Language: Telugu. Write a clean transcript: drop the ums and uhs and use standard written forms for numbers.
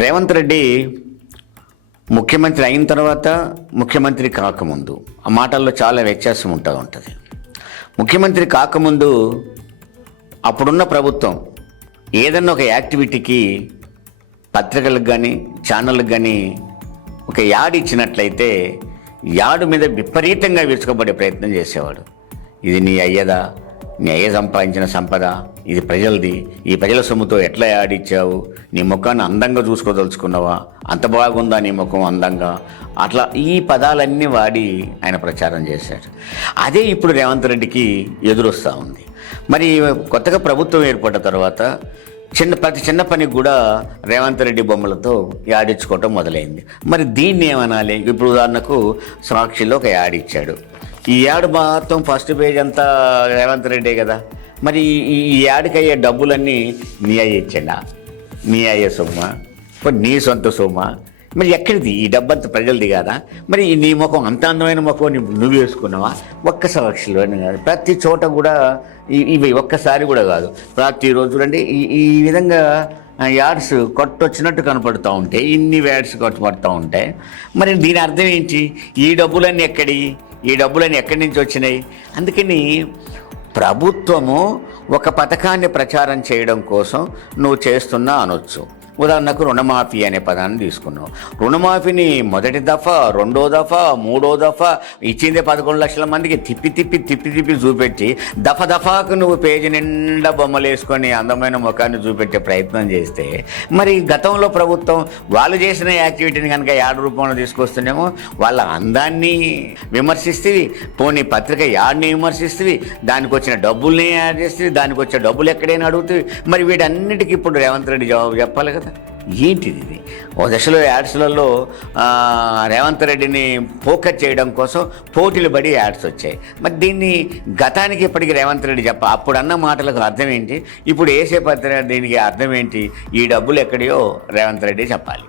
రేవంత్ రెడ్డి ముఖ్యమంత్రి అయిన తర్వాత, ముఖ్యమంత్రి కాకముందు ఆ మాటల్లో చాలా వ్యత్యాసం ఉంటుంది. ముఖ్యమంత్రి కాకముందు అప్పుడున్న ప్రభుత్వం ఏదన్నా ఒక యాక్టివిటీకి పత్రికలకు కానీ ఛానళ్ళకు కానీ ఒక యాడ్ ఇచ్చినట్లయితే యాడ్ మీద విపరీతంగా విరుచుకోబడే ప్రయత్నం చేసేవాడు. ఇది నీ అయ్యదా, నీ అయ్య సంపాదించిన సంపద, ఇది ప్రజలది, ఈ ప్రజల సొమ్ముతో ఎట్లా యాడ్ ఇచ్చావు, నీ ముఖాన్ని అందంగా చూసుకోదలుచుకున్నావా, అంత బాగుందా నీ ముఖం అందంగా, అట్లా ఈ పదాలన్నీ వాడి ఆయన ప్రచారం చేశాడు. అదే ఇప్పుడు రేవంత్ రెడ్డికి ఎదురొస్తూ ఉంది. మరి కొత్తగా ప్రభుత్వం ఏర్పడ్డ తర్వాత ప్రతి చిన్న పనికి కూడా రేవంత్ రెడ్డి బొమ్మలతో యాడించుకోవటం మొదలైంది. మరి దీన్ని ఏమనాలి? ఇప్పుడు ఉదాహరణకు సాక్షిలో ఒక యాడ్ ఇచ్చాడు. ఈ యాడ్ మొత్తం ఫస్ట్ పేజ్ అంతా రేవంత్ రెడ్డే కదా. మరి ఈ యాడ్కి అయ్యే డబ్బులన్నీ నీ అయ్యే ఇచ్చాడా? నీ అయ్యే సొమ్మ, నీ సొంత సొమ్మ? మరి ఎక్కడిది ఈ డబ్బంతా? ప్రజలది కాదా? మరి నీ ముఖం అంత అందమైన ముఖం నువ్వు వేసుకున్నావా? ఒక్క సాక్షిలోనే కాదు, ప్రతి చోట కూడా ఇవి ఒక్కసారి కూడా కాదు, ప్రతిరోజు చూడండి ఈ విధంగా యాడ్స్ కొట్టొచ్చినట్టు కనపడుతూ ఉంటాయి. ఇన్ని యాడ్స్ కొట్టబడుతూ ఉంటాయి. మరి దీని అర్థం ఏంటి? ఈ డబ్బులన్నీ ఎక్కడి నుంచి వచ్చినాయి? అందుకని ప్రభుత్వము ఒక పథకాన్ని ప్రచారం చేయడం కోసం నువ్వు చేస్తున్నా అనొచ్చు. ఉదాహరణకు రుణమాఫీ అనే పదాన్ని తీసుకున్నావు. రుణమాఫీని మొదటి దఫా, రెండో దఫా, మూడో దఫా ఇచ్చిందే 11 లక్షల మందికి తిప్పి చూపెట్టి దఫాకు నువ్వు పేజీ నిండా బొమ్మలు వేసుకొని అందమైన ముఖాన్ని చూపెట్టే ప్రయత్నం చేస్తే, మరి గతంలో ప్రభుత్వం వాళ్ళు చేసిన యాక్టివిటీని కనుక యాడ్ రూపంలో తీసుకొస్తేనేమో వాళ్ళ అందాన్ని విమర్శిస్తేవి, పోనీ పత్రిక యాడ్ని విమర్శిస్తేవి, దానికి వచ్చిన డబ్బుల్ని యాడ్ చేస్తేవి, దానికి వచ్చే డబ్బులు ఎక్కడైనా అడుగుతావి. మరి వీటన్నిటికీ ఇప్పుడు రేవంత్ రెడ్డి జవాబు చెప్పాలి కదా. ఏంటిది ఇది? ఓ దశలో యాడ్స్లలో రేవంత్ రెడ్డిని ఫోకస్ చేయడం కోసం పోటీలు పడి యాడ్స్ వచ్చాయి. మరి దీన్ని గతానికి ఇప్పటికీ రేవంత్ రెడ్డి అప్పుడు అన్న మాటలకు అర్థం ఏంటి? ఇప్పుడు వేసే పత్రిక దీనికి అర్థం ఏంటి? ఈ డబ్బులు ఎక్కడియో రేవంత్ రెడ్డి చెప్పాలి.